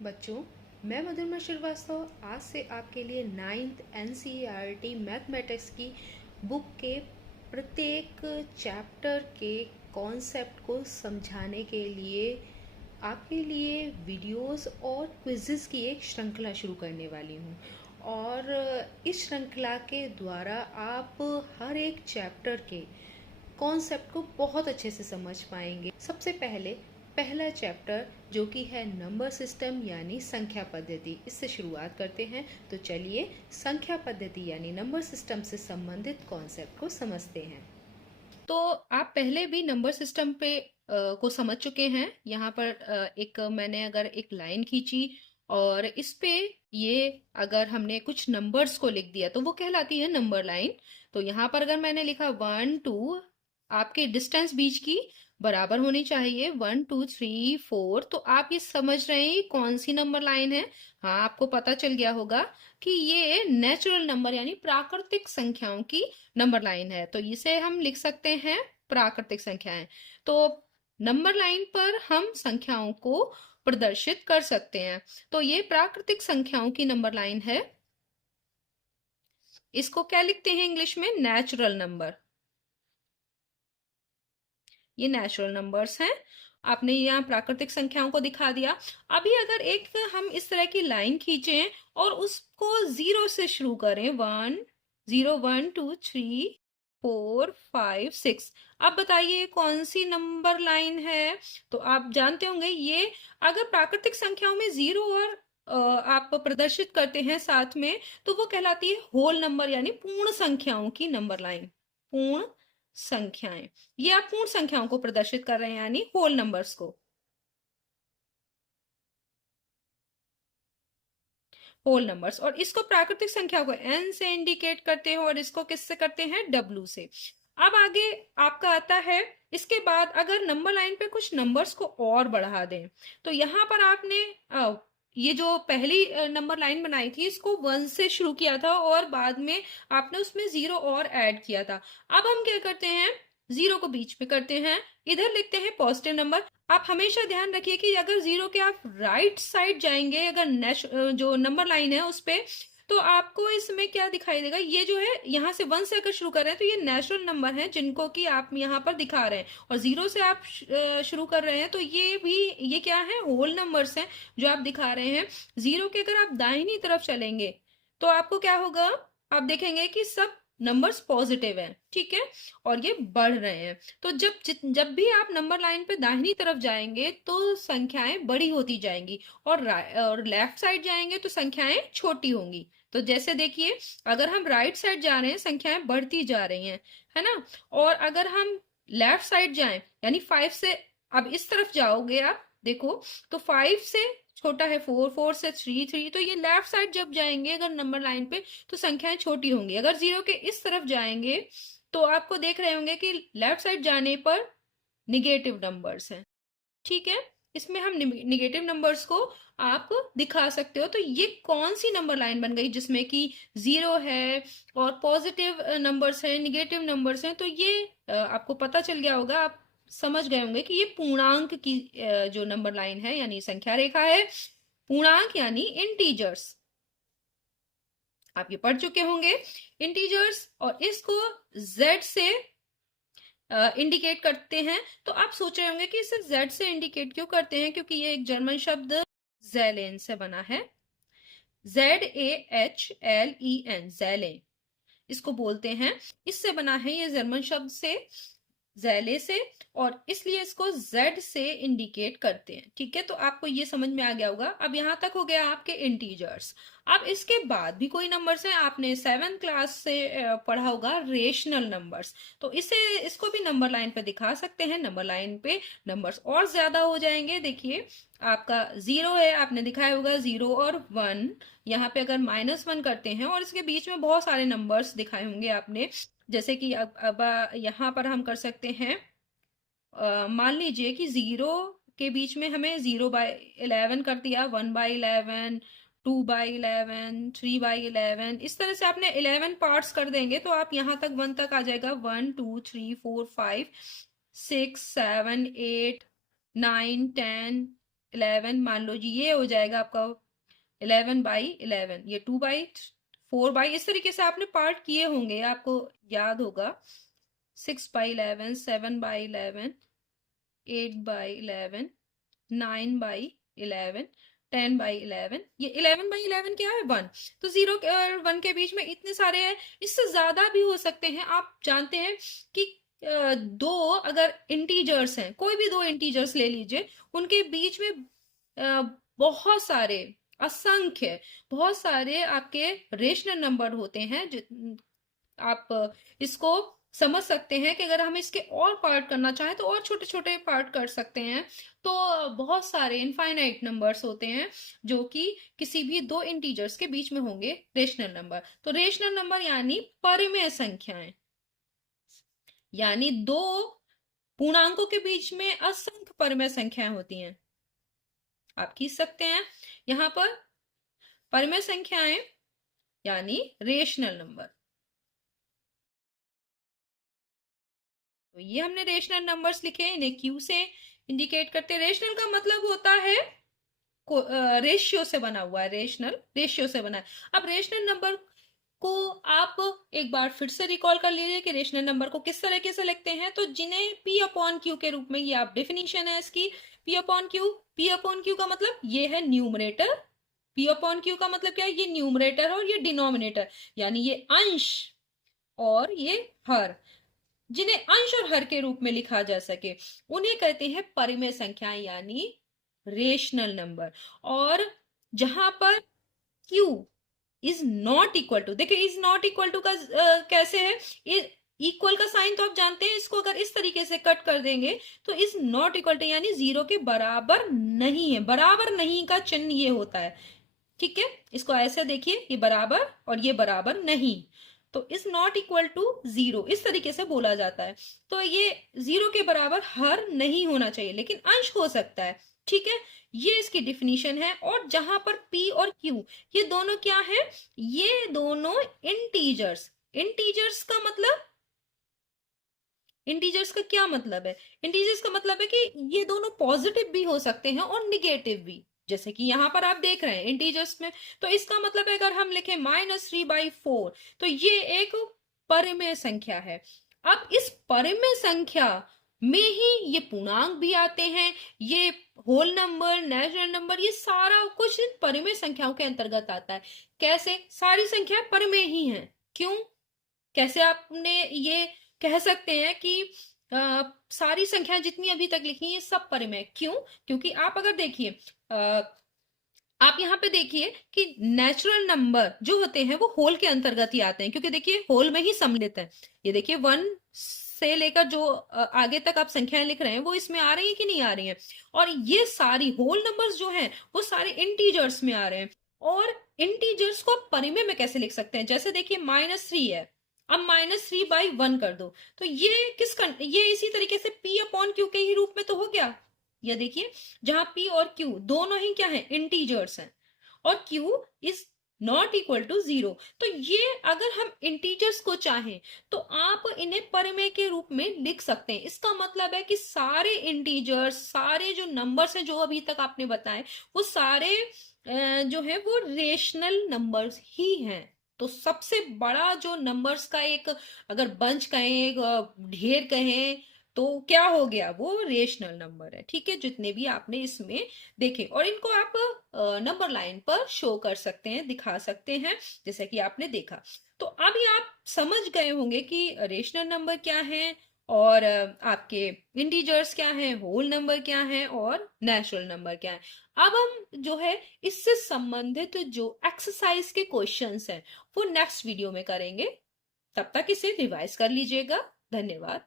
बच्चों, मैं मधुरमा श्रीवास्तव आज से आपके लिए 9th एनसीईआरटी मैथमेटिक्स की बुक के प्रत्येक चैप्टर के कॉन्सेप्ट को समझाने के लिए आपके लिए वीडियोस और क्विज़ेस की एक श्रृंखला शुरू करने वाली हूँ। और इस श्रृंखला के द्वारा आप हर एक चैप्टर के कॉन्सेप्ट को बहुत अच्छे से समझ पाएंगे। सबसे पहले पहला चैप्टर जो कि है नंबर सिस्टम यानी संख्या पद्धति, इससे शुरुआत करते हैं। तो चलिए संख्या पद्धति यानी नंबर सिस्टम से संबंधित कॉन्सेप्ट को समझते हैं। तो आप पहले भी नंबर सिस्टम पे को समझ चुके हैं। यहाँ पर एक मैंने अगर एक लाइन खींची और इस पे ये अगर हमने कुछ नंबर्स को लिख दिया तो वो कहलाती है नंबर लाइन। तो यहाँ पर अगर मैंने लिखा 1 2, आपके डिस्टेंस बीच की बराबर होनी चाहिए 1 2 3 4। तो आप ये समझ रहे हैं कौन सी नंबर लाइन है। हाँ, आपको पता चल गया होगा कि ये नेचुरल नंबर यानी प्राकृतिक संख्याओं की नंबर लाइन है। तो इसे हम लिख सकते हैं प्राकृतिक संख्याएं। तो नंबर लाइन पर हम संख्याओं को प्रदर्शित कर सकते हैं। तो ये प्राकृतिक संख्याओं की नंबर लाइन है। इसको क्या लिखते हैं इंग्लिश में? Natural number. ये नेचुरल नंबर्स हैं। आपने यहाँ प्राकृतिक संख्याओं को दिखा दिया। अभी अगर एक हम इस तरह की लाइन खींचें और उसको 0 से शुरू करें, 1 0 1 2 3 4 5 6। अब बताइए कौन सी नंबर लाइन है? तो आप जानते होंगे ये अगर प्राकृतिक संख्याओं में 0 और आप प्रदर्शित करते हैं साथ में तो वो कहलाती है होल नंबर यानी पूर्ण संख्याओं की नंबर लाइन। पूर्ण संख्याएं, ये आप पूर्ण संख्याओं को प्रदर्शित कर रहे हैं यानी होल नंबर्स को। होल नंबर्स, और इसको प्राकृतिक संख्या को n से इंडिकेट करते हैं और इसको किससे करते हैं? w से। अब आगे आपका आता है, इसके बाद अगर नंबर लाइन पे कुछ नंबर्स को और बढ़ा दें तो यहां पर आपने ये जो पहली नंबर लाइन बनाई थी इसको 1 से शुरू किया था और बाद में आपने उसमें 0 और ऐड किया था। अब हम क्या करते हैं? 0 को बीच में करते हैं, इधर लिखते हैं पॉजिटिव नंबर। आप हमेशा ध्यान रखिए कि अगर 0 के आप राइट साइड जाएंगे अगर जो नंबर लाइन है उस पे, तो आपको इसमें क्या दिखाई देगा? ये जो है यहाँ से 1 से अगर शुरू कर रहे हैं तो ये नेचुरल नंबर है जिनको कि आप यहाँ पर दिखा रहे हैं, और 0 से आप शुरू कर रहे हैं तो ये भी ये क्या है? होल नंबर्स हैं जो आप दिखा रहे हैं। 0 के अगर आप दाहिनी तरफ चलेंगे तो आपको क्या होगा? आप देखेंगे कि सब नंबर्स पॉजिटिव हैं, ठीक है, और ये बढ़ रहे हैं। तो जब भी आप नंबर लाइन पे दाहिनी तरफ जाएंगे तो संख्याएं बड़ी होती जाएंगी और लेफ्ट साइड जाएंगे तो संख्याएं छोटी होंगी। तो जैसे देखिए, अगर हम राइट साइड जा रहे हैं संख्याएं बढ़ती जा रही हैं, है ना। और अगर हम लेफ्ट साइड जाएं यानी 5 से, अब इस तरफ जाओगे आप देखो तो 5 से छोटा है 4, 4 से 3, 3। तो ये लेफ्ट साइड जब जाएंगे अगर नंबर लाइन पे तो संख्याएं छोटी होंगी। अगर 0 के इस तरफ जाएंगे तो आपको देख रहे होंगे कि लेफ्ट साइड जाने पर निगेटिव नंबर्स हैं, ठीक है। इसमें हम निगेटिव नंबर्स को आप दिखा सकते हो। तो ये कौन सी नंबर लाइन बन गई जिसमें कि 0 है और पॉजिटिव नंबर्स हैं, निगेटिव नंबर्स हैं? तो ये आपको पता चल गया होगा, आप समझ गए होंगे कि ये पूर्णांक की जो नंबर लाइन है यानी संख्या रेखा है। पूर्णांक यानी इंटीजर्स, आप ये पढ़ चुके होंगे, इंटीजर्स। और इसको z से इंडिकेट करते हैं। तो आप सोच रहे होंगे कि इसे z से इंडिकेट क्यों करते हैं? क्योंकि ये एक जर्मन शब्द ज़ैलेन से बना है। ZAHLEN, ज़ैलेन इसको बोलते हैं। इससे बना है ये जर्मन शब्द से, ज़ैले से, और इसलिए इसको z से इंडिकेट करते हैं, ठीक है। तो आपको ये समझ में आ गया होगा। अब यहां तक हो गया आपके इंटीजर्स। अब इसके बाद भी कोई नंबर्स हैं, आपने 7th क्लास से पढ़ा होगा रेशनल नंबर्स। तो इसको भी नंबर लाइन पे दिखा सकते हैं। नंबर लाइन पे नंबर्स और ज्यादा हो जाएंगे। देखिए आपका 0 है, आपने दिखाया होगा 0 और 1। यहाँ पे अगर -1 करते हैं और इसके बीच में बहुत सारे नंबर्स दिखाए होंगे आपने, जैसे कि अब यहाँ पर हम कर सकते हैं, मान लीजिए कि 0 के बीच में हमें 0/11 कर दिया, 1/11, 2/11, 3/11। इस तरह से आपने 11 पार्ट्स कर देंगे तो आप यहाँ तक 1 तक आ जाएगा। 1 2 3 4 5 6 7 8 9 10 11 मान लो जी, ये हो जाएगा आपका 11/11, ये 2/4, इस तरीके से आपने पार्ट किए होंगे, आपको याद होगा। 6/11, 7/11, 8/11, 9/11, 10/11, ये 11/11 क्या है? 1। तो 0 और 1 के बीच में इतने सारे हैं, इससे ज्यादा भी हो सकते हैं। आप जानते हैं कि दो अगर इंटीजर्स हैं, कोई भी दो इंटीजर्स ले लीजिए, उनके बीच में बहुत सारे, असंख्य, बहुत सारे आपके रेशनल नंबर होते हैं। आप इसको समझ सकते हैं कि अगर हम इसके और पार्ट करना चाहें तो और छोटे छोटे पार्ट कर सकते हैं। तो बहुत सारे इनफाइनाइट नंबर्स होते हैं जो कि किसी भी दो इंटीजर्स के बीच में होंगे रेशनल नंबर। तो रेशनल नंबर यानी परिमेय संख्याएं, यानी दो पूर्णांकों के बीच में असंख्य परिमेय संख्याएं होती हैं। आप खींच सकते हैं यहां पर परिमेय संख्याएं यानी रेशनल नंबर। तो ये हमने रेशनल नंबर्स लिखे, इन्हें क्यू से इंडिकेट करते हैं। रेशनल का मतलब होता है रेशियो से बना हुआ है, रेशियो से बना है। अब रेशनल नंबर को आप एक बार फिर से रिकॉल कर लीजिए कि रेशनल नंबर को किस तरीके से लिखते हैं। तो जिन्हें पी अपॉन क्यू के रूप में, ये आप डेफिनेशन है इसकी, पी अपॉन क्यू का मतलब ये है न्यूमरेटर, पी अपॉन क्यू का मतलब क्या है? ये न्यूमरेटर और ये डिनोमिनेटर, यानी ये अंश और ये हर। जिन्हें अंश और हर के रूप में लिखा जा सके उन्हें कहते हैं परिमेय संख्याएं यानी रेशनल नंबर। और जहां पर q is not equal to, देखिए इज नॉट इक्वल टू का कैसे है? इक्वल का साइन तो आप जानते हैं, इसको अगर इस तरीके से कट कर देंगे तो इज नॉट इक्वल टू यानी 0 के बराबर नहीं है। बराबर नहीं का चिन्ह ये होता है, ठीक है? इसको ऐसे देखिए, ये बराबर और ये बराबर नहीं, तो इज नॉट इक्वल टू 0 इस तरीके से बोला जाता है। तो ये 0 के बराबर हर नहीं होना चाहिए, लेकिन अंश हो सकता है, ठीक है? ये इसकी डिफिनीशन है। और जहां पर p और q ये दोनों क्या है? ये दोनों इंटीजर्स। इंटीजर्स का मतलब, इंटीजर्स का क्या मतलब है? इंटीजर्स का मतलब है कि ये दोनों पॉजिटिव भी हो सकते हैं और निगेटिव भी, जैसे कि यहां पर आप देख रहे हैं इंटीजर्स में। तो इसका मतलब है अगर हम लिखें -3/4 तो ये एक परिमेय संख्या है। अब इस परिमेय संख्या में ही ये पूर्णांक भी आते हैं, ये होल नंबर, नेचुरल नंबर, ये सारा कुछ इन परिमेय संख्याओं के अंतर्गत आता है। कैसे? सारी संख्या परिमेय ही हैं। क्यों? कैसे आपने ये कह सकते हैं कि सारी संख्याएं जितनी अभी तक लिखी ये सब परिमेय? क्यों? क्योंकि आप अगर देखिए, आप यहाँ पे देखिए कि नेचुरल नंबर जो होते हैं वो होल के अंतर्गत ही आते हैं, क्योंकि देखिए होल में ही सम्मिलित है। ये देखिए 1 से लेकर जो आगे तक आप संख्याएं लिख रहे हैं वो इसमें आ रही है कि नहीं आ रही है? और ये सारी होल नंबर्स जो हैं वो सारे इंटीजर्स में आ रहे हैं। और इंटीजर्स को आप परिमेय में कैसे लिख सकते हैं? जैसे देखिए -3 है, अब -3/1 कर दो, तो ये इसी तरीके से p अपॉन क्यू के ही रूप में तो हो गया। ये देखिए जहां p और q दोनों ही क्या है? इंटीजर्स हैं, और q is not equal to 0। तो ये अगर हम इंटीजर्स को चाहें तो आप इन्हें परिमेय के रूप में लिख सकते हैं। इसका मतलब है कि सारे इंटीजर्स, सारे जो नंबर्स हैं जो अभी तक आपने बताए, वो सारे जो है वो रेशनल नंबर्स ही हैं। तो सबसे बड़ा जो नंबर्स का एक अगर बंच कहें, एक ढेर कहें, तो क्या हो गया? वो रेशनल नंबर है, ठीक है? जितने भी आपने इसमें देखे, और इनको आप नंबर लाइन पर शो कर सकते हैं, दिखा सकते हैं, जैसे कि आपने देखा। तो अभी आप समझ गए होंगे कि रेशनल नंबर क्या है, और आपके इंटीजर्स क्या है, होल नंबर क्या है, और नेचुरल नंबर क्या है। अब हम जो है इससे संबंधित जो एक्सरसाइज के क्वेश्चंस हैं वो नेक्स्ट वीडियो में करेंगे। तब तक इसे रिवाइज कर लीजिएगा। धन्यवाद।